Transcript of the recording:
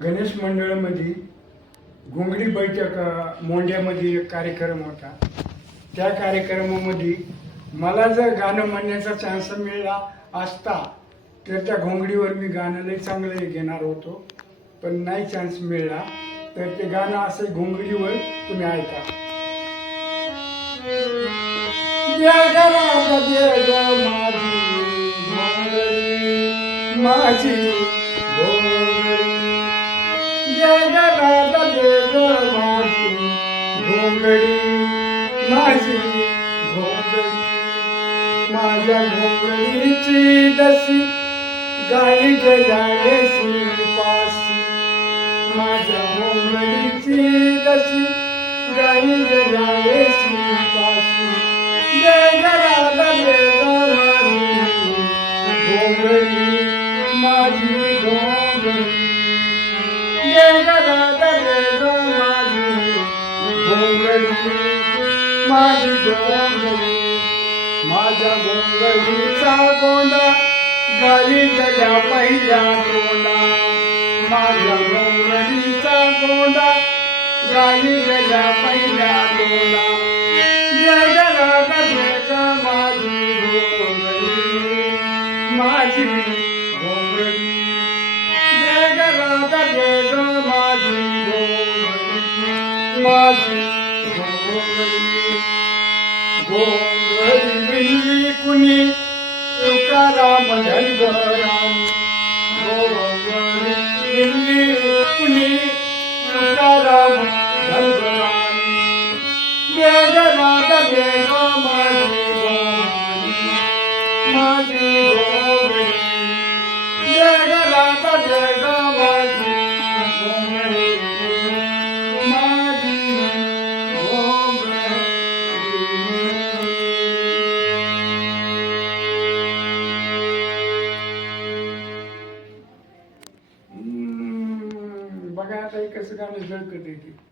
गणेश मंडळामध्ये घोंगडी बैठक मोंड्यामध्ये एक कार्यक्रम होता. त्या कार्यक्रमामध्ये मला जर गाणं म्हणण्याचा चान्स मिळाला असता तर त्या घोंगडीवर मी गाणं लई चांगलं घेणार होतो. पण नाही चान्स मिळाला तर ते गाणं असं घोंगडीवर तुम्ही ऐका. माझी माझी घोंगडी. माझी घोंगडी माझ्या घोंगडीची दसी गाई गजाले पासी माझ्या घोंगडीची दसी गाई गजाले पासी जय ग जय ग घोंगडी माझी घोंगडी माझी घोंगडी माझी माझ्या घोंगडीचा गोंडा गाली गल्या पहिल्या गोंडा माझ्या गोंगळीचा गोंडा गाली गल्या पहिल्या गोंडा माझी गोंगळी माझी गोंगळी जय राधा 맞은 공의 공의 위군이 बघा आता हे कसं गाणं झळकत येते